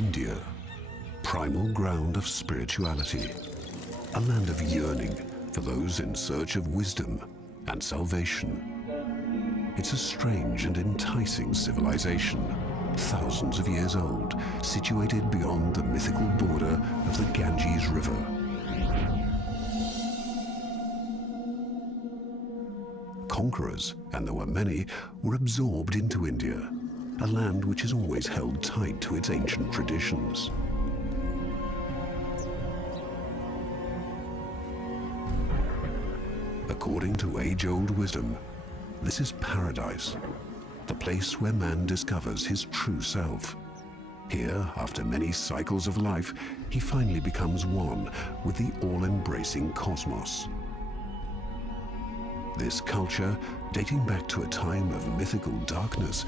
India, primal ground of spirituality, a land of yearning for those in search of wisdom and salvation. It's a strange and enticing civilization, thousands of years old, situated beyond the mythical border of the Ganges River. Conquerors, and there were many, were absorbed into India, a land which has always held tight to its ancient traditions. According to age-old wisdom, this is paradise, the place where man discovers his true self. Here, after many cycles of life, he finally becomes one with the all-embracing cosmos. This culture, dating back to a time of mythical darkness,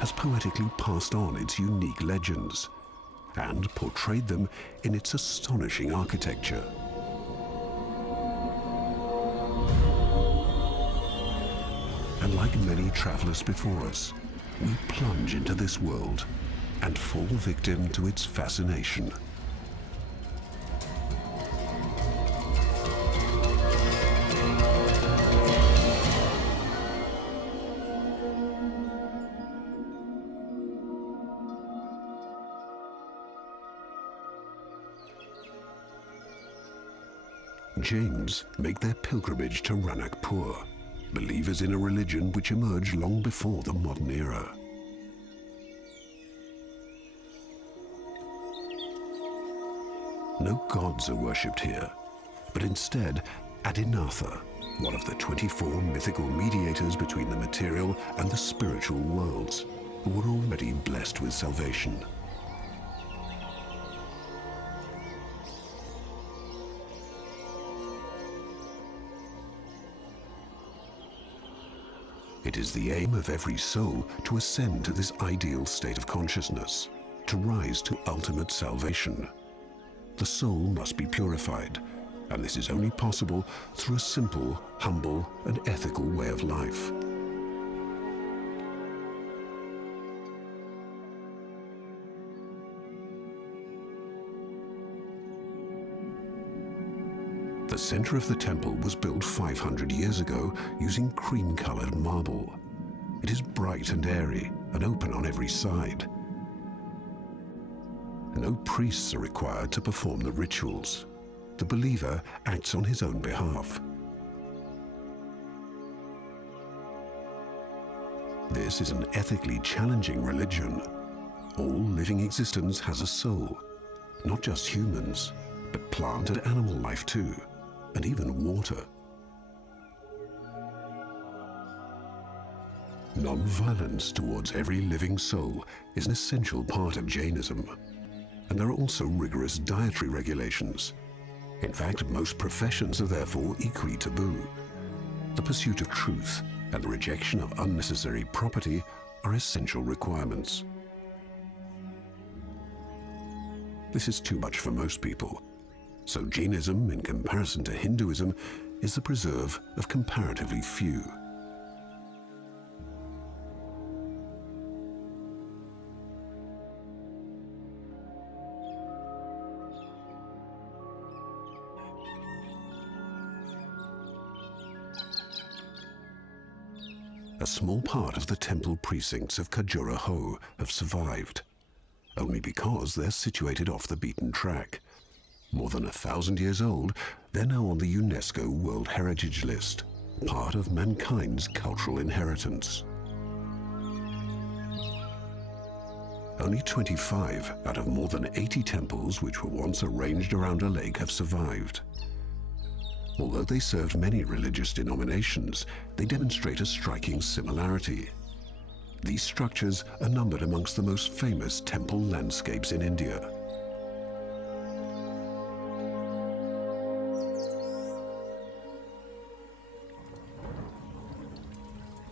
has poetically passed on its unique legends and portrayed them in its astonishing architecture. And like many travelers before us, we plunge into this world and fall victim to its fascination. Jains make their pilgrimage to Ranakpur, believers in a religion which emerged long before the modern era. No gods are worshipped here, but instead Adinatha, one of the 24 mythical mediators between the material and the spiritual worlds, who were already blessed with salvation. It is the aim of every soul to ascend to this ideal state of consciousness, to rise to ultimate salvation. The soul must be purified, and this is only possible through a simple, humble, and ethical way of life. The center of the temple was built 500 years ago using cream-colored marble. It is bright and airy and open on every side. No priests are required to perform the rituals. The believer acts on his own behalf. This is an ethically challenging religion. All living existence has a soul, not just humans, but plant and animal life too, and even water. Non-violence towards every living soul is an essential part of Jainism, and there are also rigorous dietary regulations. In fact, most professions are therefore equally taboo. The pursuit of truth and the rejection of unnecessary property are essential requirements. This is too much for most people. So Jainism, in comparison to Hinduism, is the preserve of comparatively few. A small part of the temple precincts of Khajuraho have survived, only because they're situated off the beaten track. More than 1,000 years old, they're now on the UNESCO World Heritage List, part of mankind's cultural inheritance. Only 25 out of more than 80 temples which were once arranged around a lake have survived. Although they served many religious denominations, they demonstrate a striking similarity. These structures are numbered amongst the most famous temple landscapes in India.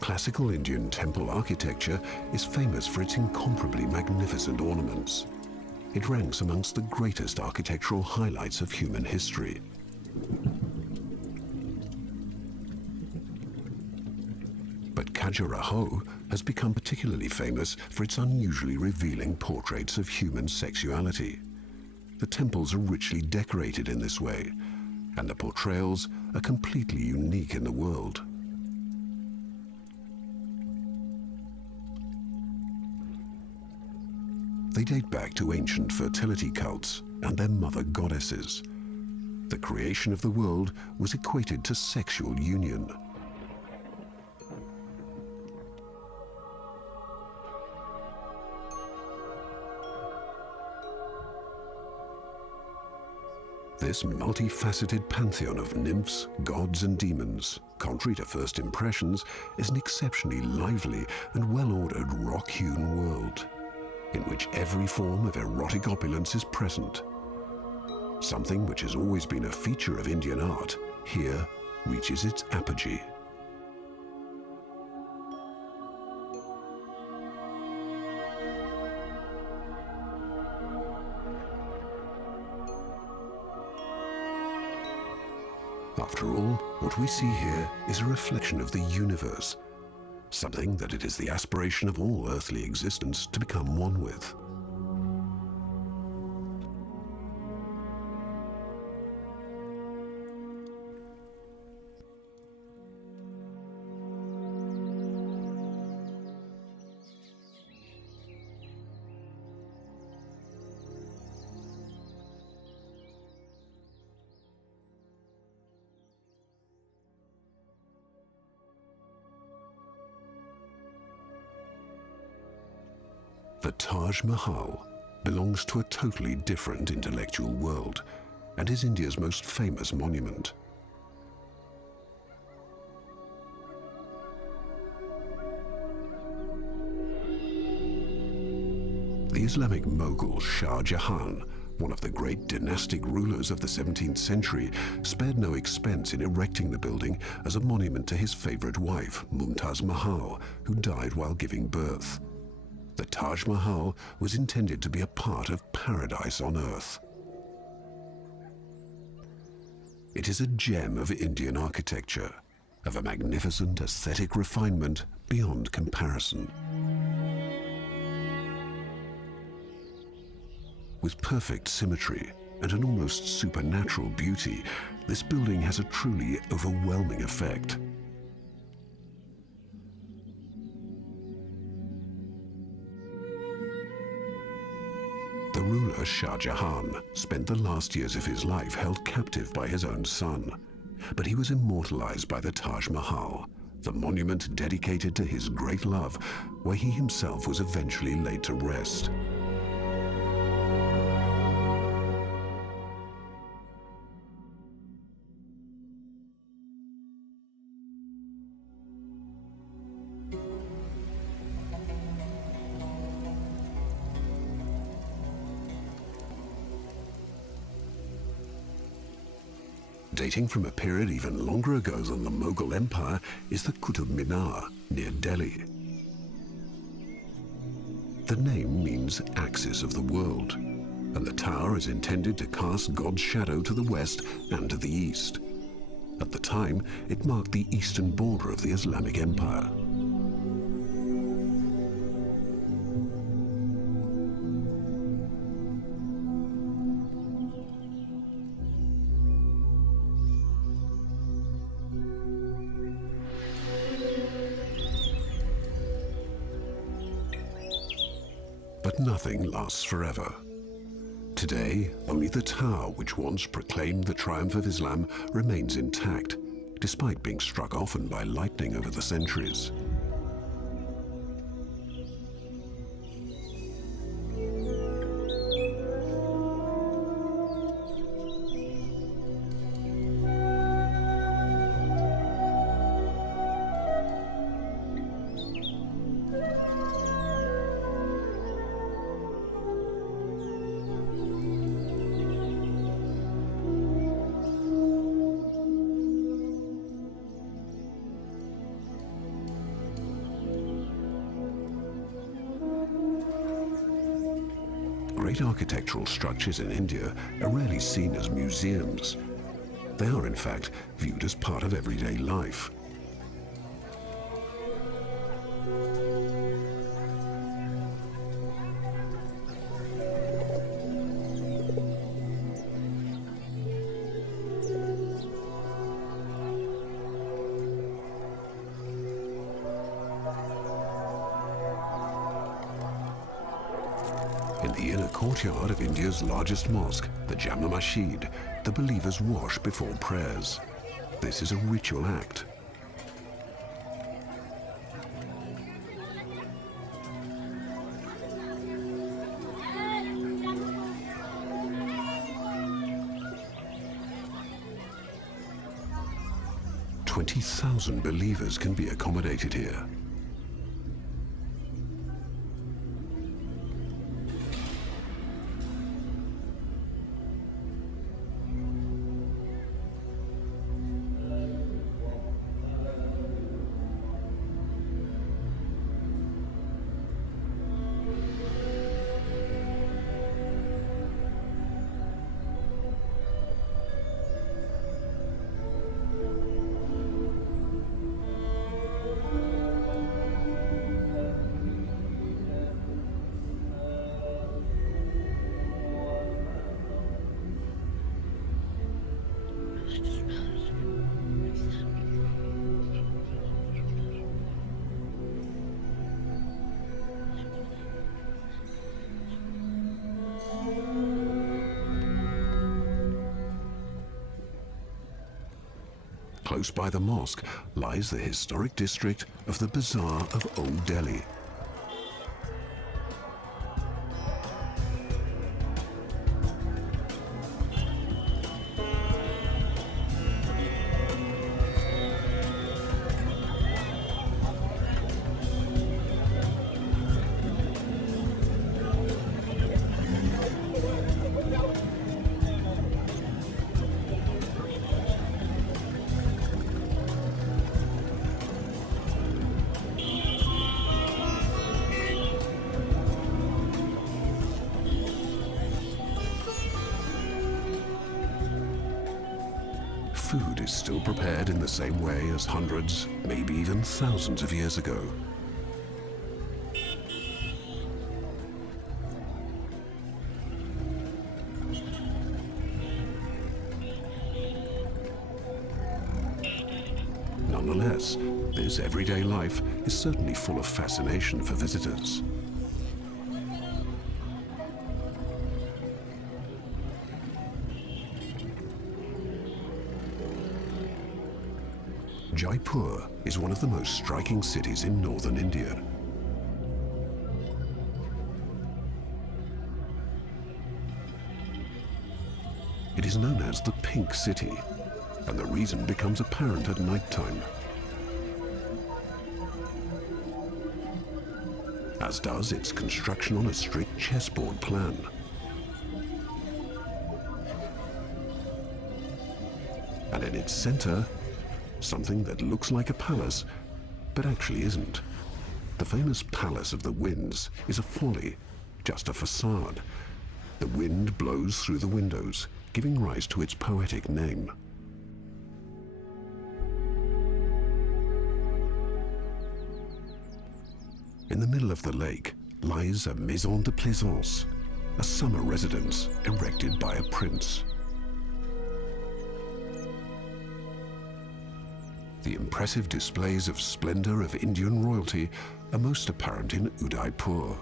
Classical Indian temple architecture is famous for its incomparably magnificent ornaments. It ranks amongst the greatest architectural highlights of human history. But Khajuraho has become particularly famous for its unusually revealing portraits of human sexuality. The temples are richly decorated in this way, and the portrayals are completely unique in the world. They date back to ancient fertility cults and their mother goddesses. The creation of the world was equated to sexual union. This multifaceted pantheon of nymphs, gods and demons, contrary to first impressions, is an exceptionally lively and well-ordered rock-hewn world, in which every form of erotic opulence is present. Something which has always been a feature of Indian art, here reaches its apogee. After all, what we see here is a reflection of the universe, something that it is the aspiration of all earthly existence to become one with. The Taj Mahal belongs to a totally different intellectual world and is India's most famous monument. The Islamic Mughal Shah Jahan, one of the great dynastic rulers of the 17th century, spared no expense in erecting the building as a monument to his favorite wife, Mumtaz Mahal, who died while giving birth. The Taj Mahal was intended to be a part of paradise on earth. It is a gem of Indian architecture, of a magnificent aesthetic refinement beyond comparison. With perfect symmetry and an almost supernatural beauty, this building has a truly overwhelming effect. The ruler Shah Jahan spent the last years of his life held captive by his own son, but he was immortalized by the Taj Mahal, the monument dedicated to his great love, where he himself was eventually laid to rest. Dating from a period even longer ago than the Mughal Empire is the Qutub Minar near Delhi. The name means axis of the world, and the tower is intended to cast God's shadow to the west and to the east. At the time, it marked the eastern border of the Islamic Empire. But nothing lasts forever. Today, only the tower which once proclaimed the triumph of Islam remains intact, despite being struck often by lightning over the centuries. Great architectural structures in India are rarely seen as museums. They are, in fact, viewed as part of everyday life. the inner courtyard of India's largest mosque, the Jama Masjid, the believers wash before prayers. This is a ritual act. "20,000 believers can be accommodated here." Close by the mosque lies the historic district of the Bazaar of Old Delhi. Food is still prepared in the same way as hundreds, maybe even thousands of years ago. Nonetheless, this everyday life is certainly full of fascination for visitors. Jaipur is one of the most striking cities in northern India. It is known as the Pink City, and the reason becomes apparent at nighttime. As does its construction on a strict chessboard plan. And in its center, something that looks like a palace, but actually isn't. The famous Palace of the Winds is a folly, just a facade. The wind blows through the windows, giving rise to its poetic name. In the middle of the lake lies a Maison de Plaisance, a summer residence erected by a prince. The impressive displays of splendor of Indian royalty are most apparent in Udaipur.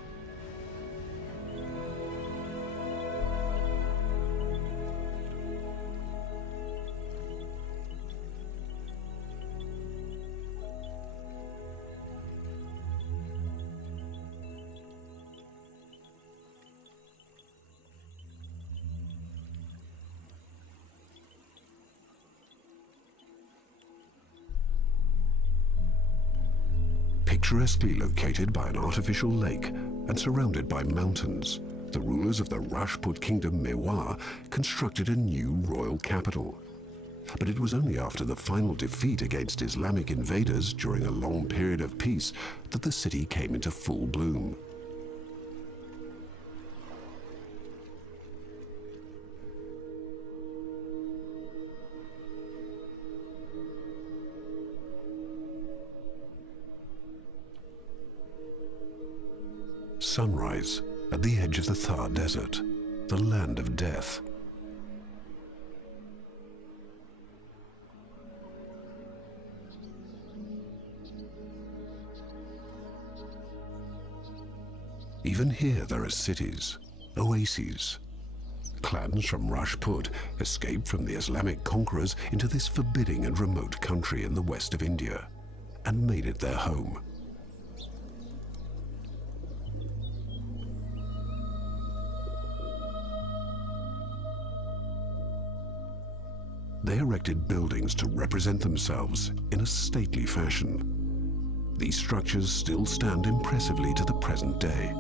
Picturesquely located by an artificial lake and surrounded by mountains, the rulers of the Rajput kingdom Mewar constructed a new royal capital. But it was only after the final defeat against Islamic invaders during a long period of peace that the city came into full bloom. Sunrise at the edge of the Thar Desert, the land of death. Even here there are cities, oases. Clans from Rajput escaped from the Islamic conquerors into this forbidding and remote country in the west of India and made it their home. They erected buildings to represent themselves in a stately fashion. These structures still stand impressively to the present day.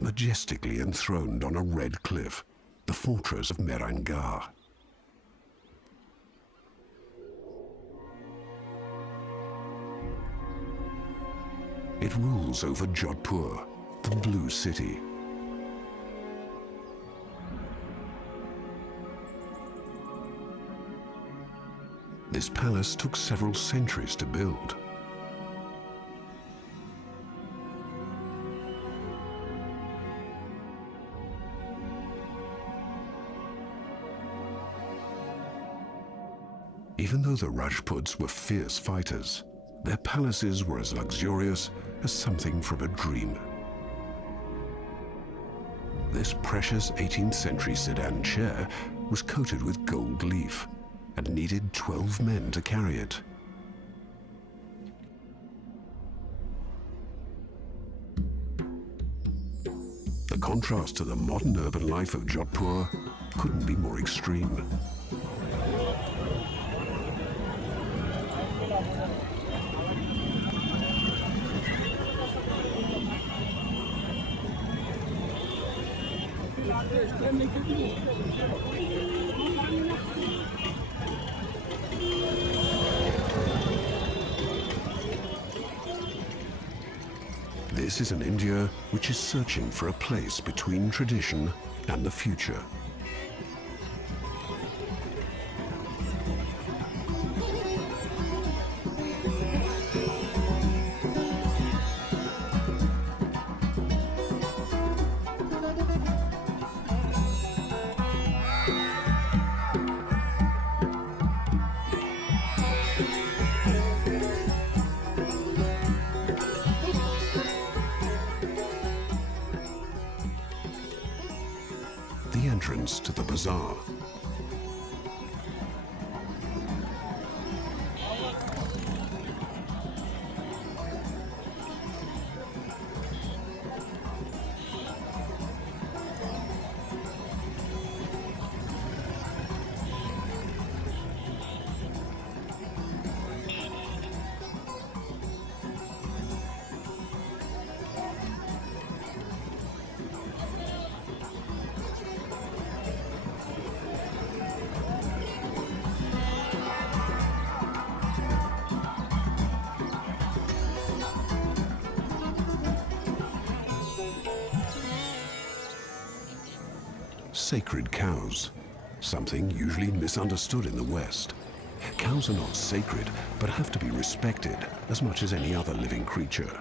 Majestically enthroned on a red cliff, the fortress of Mehrangarh. It rules over Jodhpur, the Blue City. This palace took several centuries to build. Even though the Rajputs were fierce fighters, their palaces were as luxurious as something from a dream. This precious 18th century sedan chair was coated with gold leaf and needed 12 men to carry it. The contrast to the modern urban life of Jodhpur couldn't be more extreme. This is an India which is searching for a place between tradition and the future. The entrance to the bazaar. Sacred cows, something usually misunderstood in the West. Cows are not sacred, but have to be respected as much as any other living creature.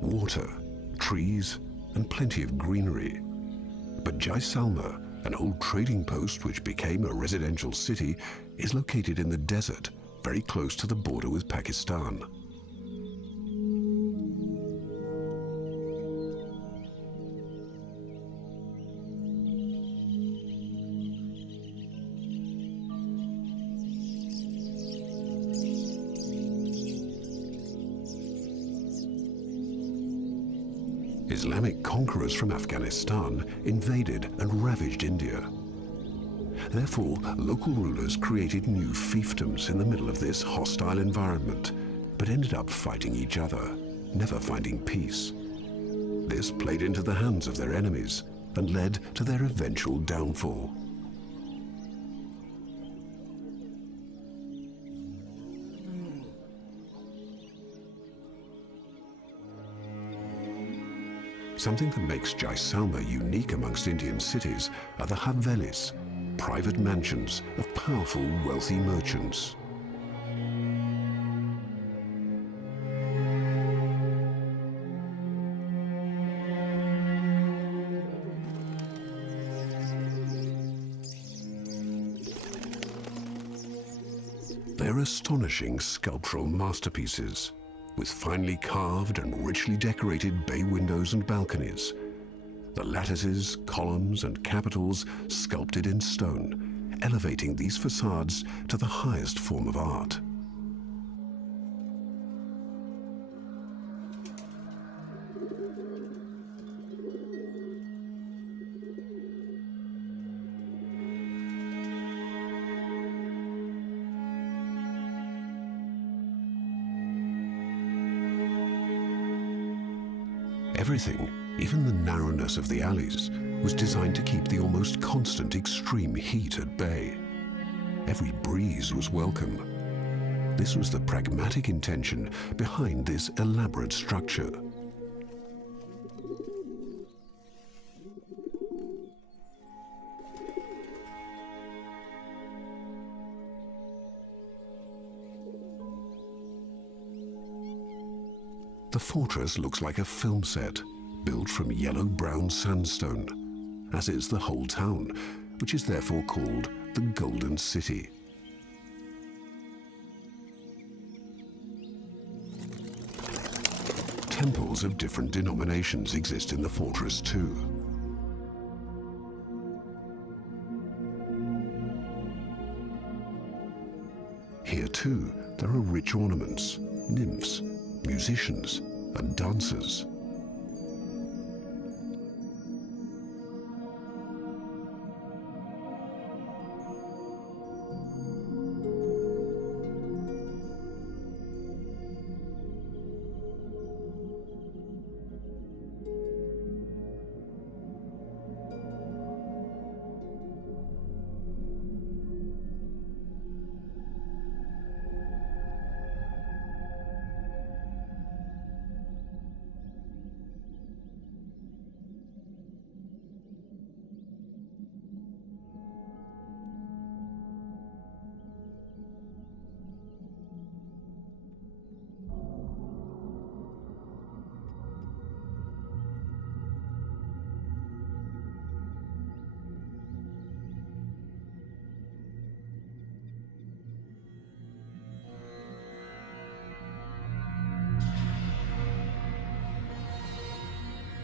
Water, trees, and plenty of greenery. But Jaisalmer, an old trading post which became a residential city, is located in the desert very close to the border with Pakistan. Islamic conquerors from Afghanistan invaded and ravaged India. Therefore, local rulers created new fiefdoms in the middle of this hostile environment, but ended up fighting each other, never finding peace. This played into the hands of their enemies and led to their eventual downfall. Something that makes Jaisalmer unique amongst Indian cities are the Havelis, private mansions of powerful, wealthy merchants. They're astonishing sculptural masterpieces, with finely carved and richly decorated bay windows and balconies. The lattices, columns, and capitals sculpted in stone, elevating these facades to the highest form of art. Everything, even the narrowness of the alleys, was designed to keep the almost constant extreme heat at bay. Every breeze was welcome. This was the pragmatic intention behind this elaborate structure. The fortress looks like a film set, built from yellow-brown sandstone, as is the whole town, which is therefore called the Golden City. Temples of different denominations exist in the fortress too. Here too, there are rich ornaments, nymphs, musicians, and dancers.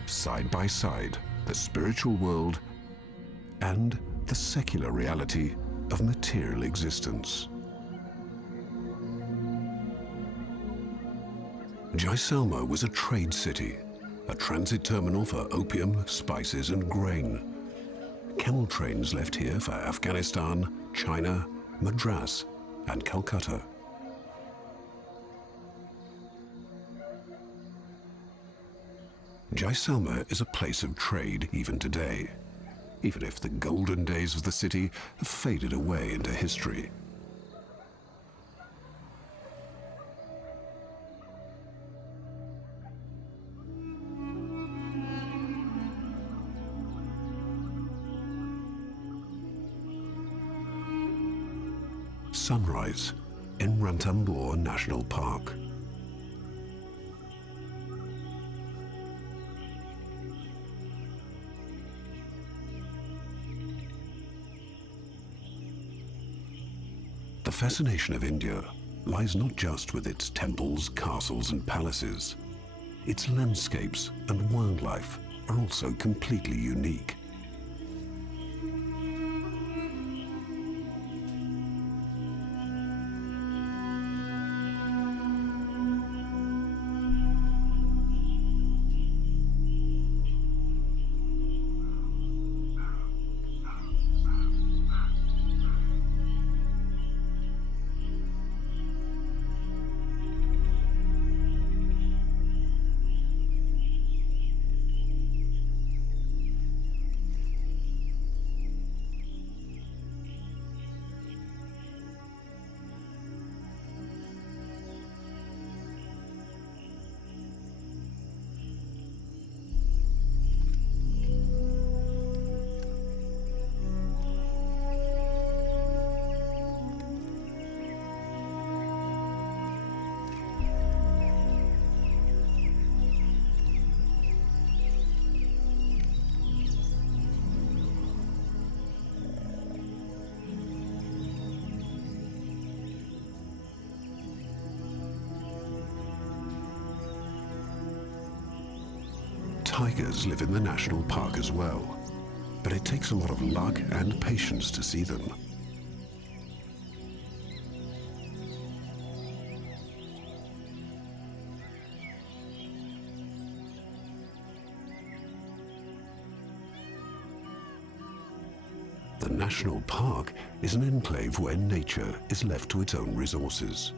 Side by side, the spiritual world and the secular reality of material existence. Jaisalmer was a trade city, a transit terminal for opium, spices, and grain. Camel trains left here for Afghanistan, China, Madras, and Calcutta. Jaisalmer is a place of trade even today, even if the golden days of the city have faded away into history. Sunrise in Ranthambore National Park. The fascination of India lies not just with its temples, castles, and palaces. Its landscapes and wildlife are also completely unique. Tigers live in the national park as well, but it takes a lot of luck and patience to see them. The national park is an enclave where nature is left to its own resources.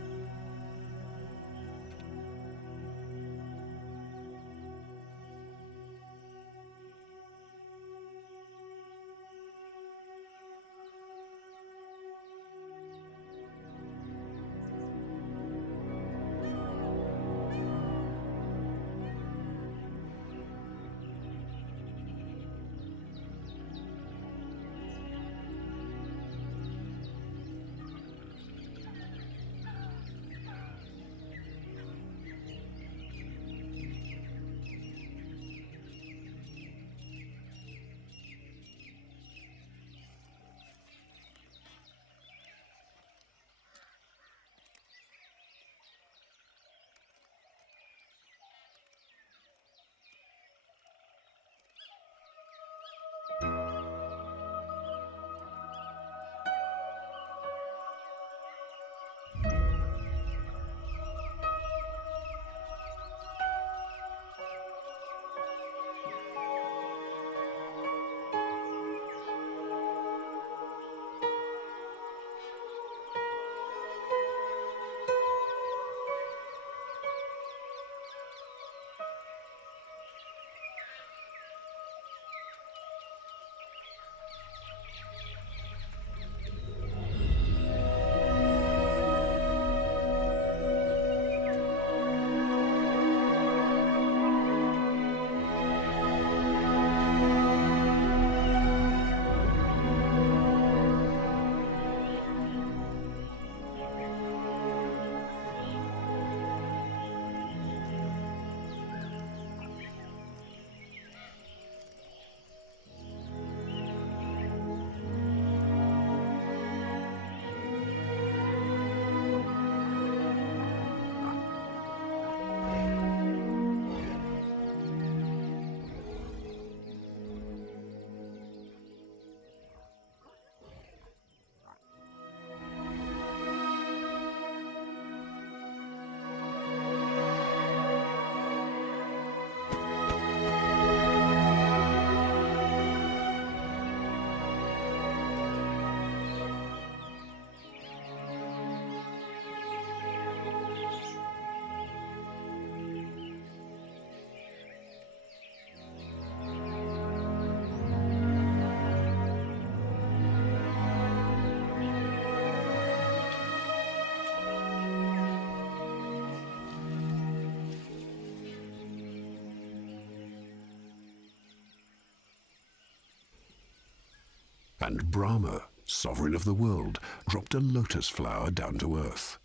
And Brahma, sovereign of the world, dropped a lotus flower down to earth.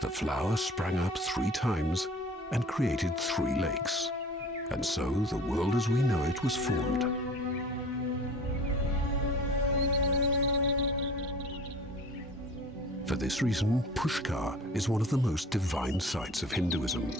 The flower sprang up 3 times and created 3 lakes, and so the world as we know it was formed. For this reason, Pushkar is one of the most divine sites of Hinduism.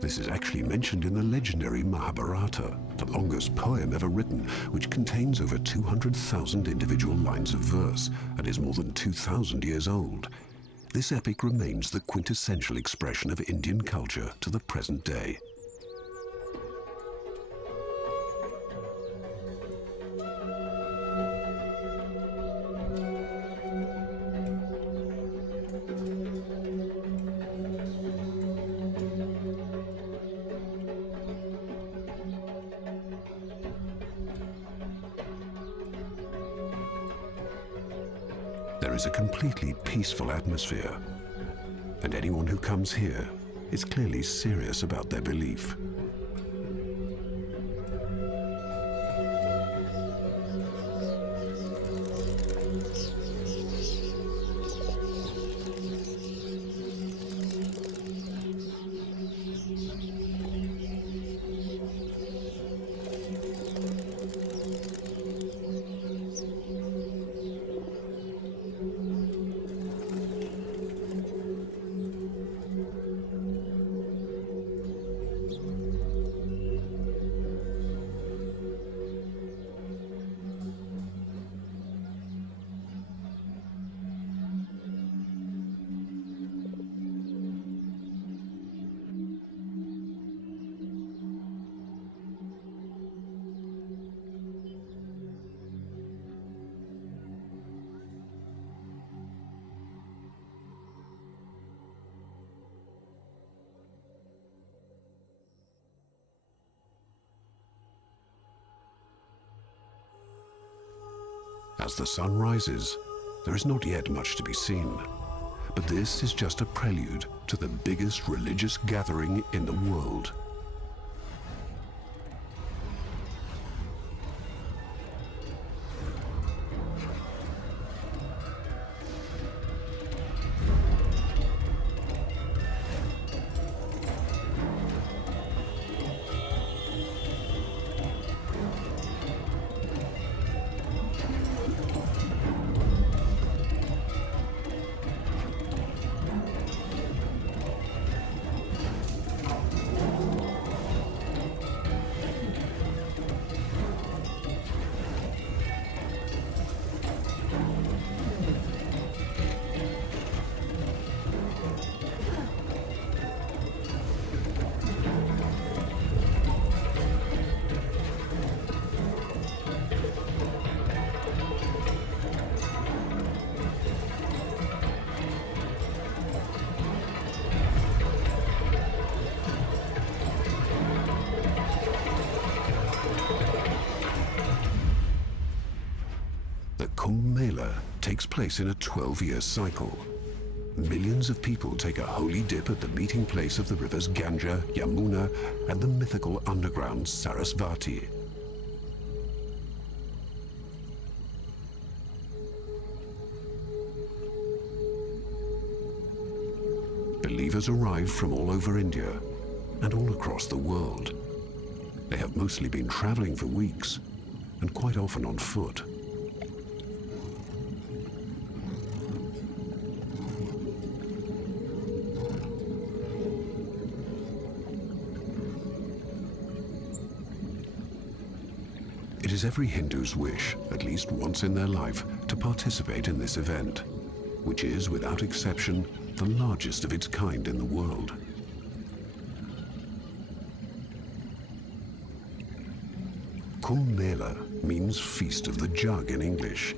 This is actually mentioned in the legendary Mahabharata, the longest poem ever written, which contains over 200,000 individual lines of verse and is more than 2,000 years old. This epic remains the quintessential expression of Indian culture to the present day. There is a completely peaceful atmosphere, and anyone who comes here is clearly serious about their belief. As the sun rises, there is not yet much to be seen, but this is just a prelude to the biggest religious gathering in the world. The Kumbh Mela takes place in a 12-year cycle. Millions of people take a holy dip at the meeting place of the rivers Ganga, Yamuna, and the mythical underground Sarasvati. Believers arrive from all over India and all across the world. They have mostly been traveling for weeks, and quite often on foot. It is every Hindu's wish, at least once in their life, to participate in this event, which is, without exception, the largest of its kind in the world. Kumbh Mela means Feast of the Jug in English.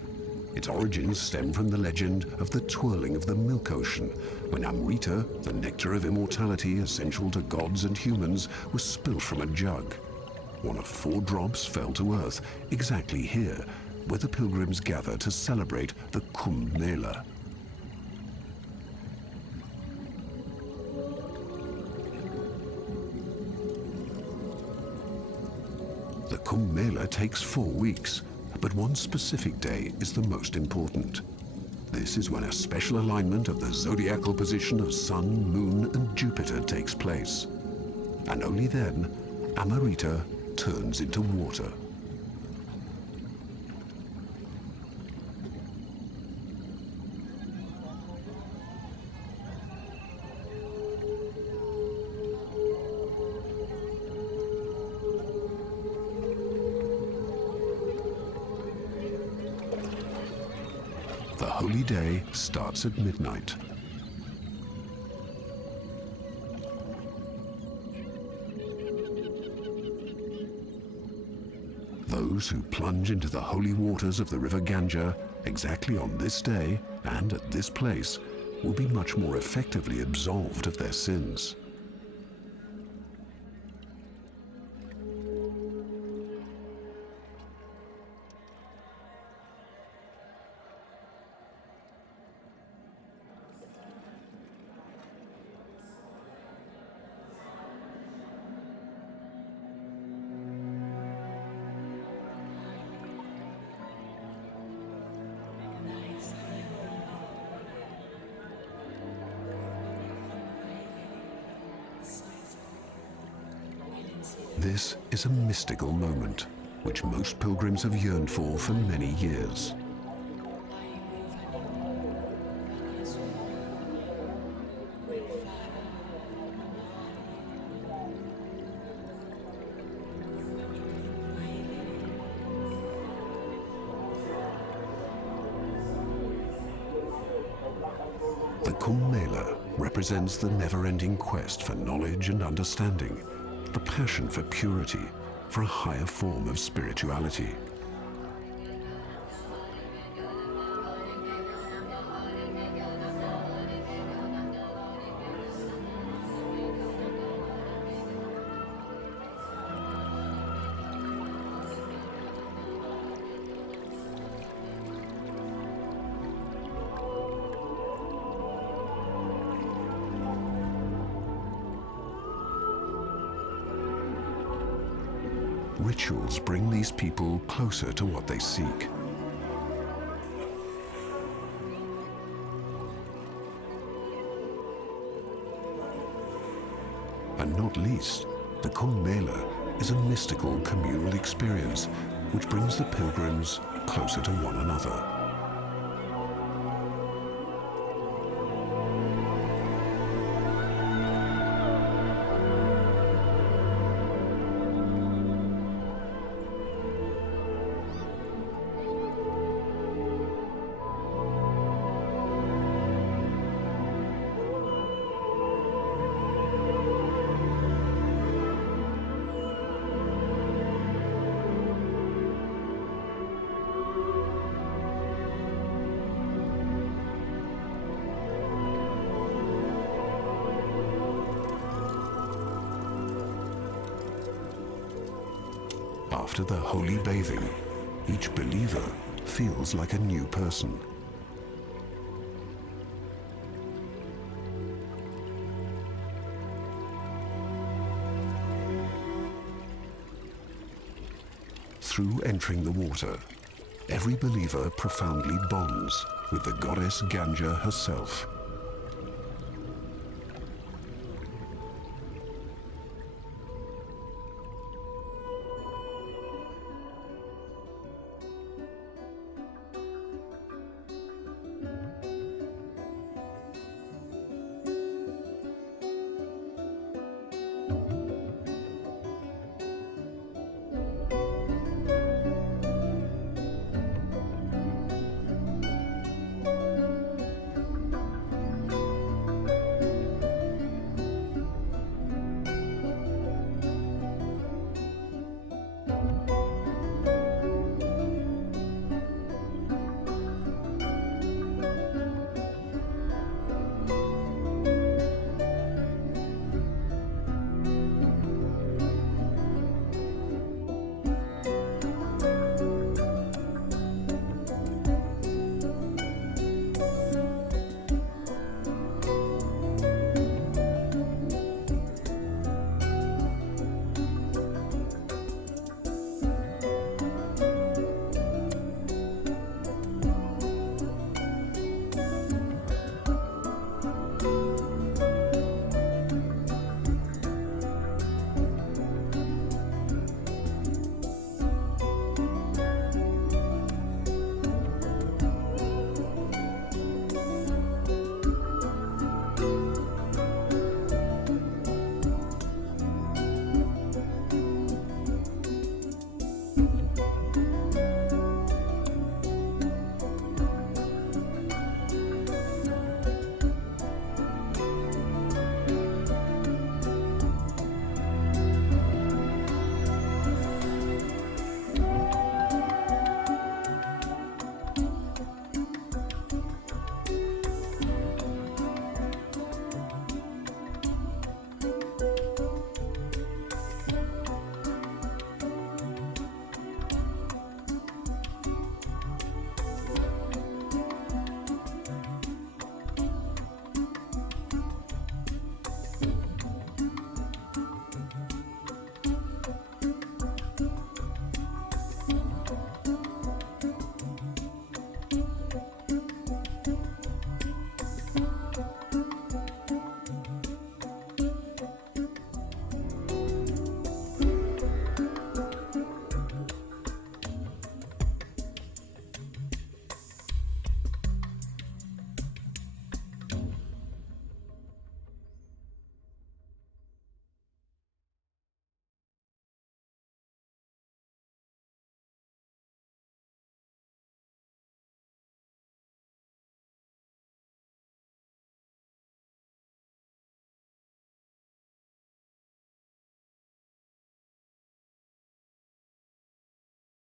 Its origins stem from the legend of the twirling of the milk ocean, when Amrita, the nectar of immortality essential to gods and humans, was spilt from a jug. One of 4 drops fell to earth, exactly here, where the pilgrims gather to celebrate the Kumbh Mela. The Kumbh Mela takes 4 weeks, but one specific day is the most important. This is when a special alignment of the zodiacal position of Sun, Moon, and Jupiter takes place. And only then, Amrita turns into water. The holy day starts at midnight. Those who plunge into the holy waters of the river Ganga exactly on this day and at this place will be much more effectively absolved of their sins. This is a mystical moment, which most pilgrims have yearned for many years. The Kumbh Mela represents the never-ending quest for knowledge and understanding, the passion for purity, for a higher form of spirituality. Rituals bring these people closer to what they seek. And not least, the Kumbh Mela is a mystical communal experience which brings the pilgrims closer to one another. After the holy bathing, each believer feels like a new person. Through entering the water, every believer profoundly bonds with the goddess Ganga herself.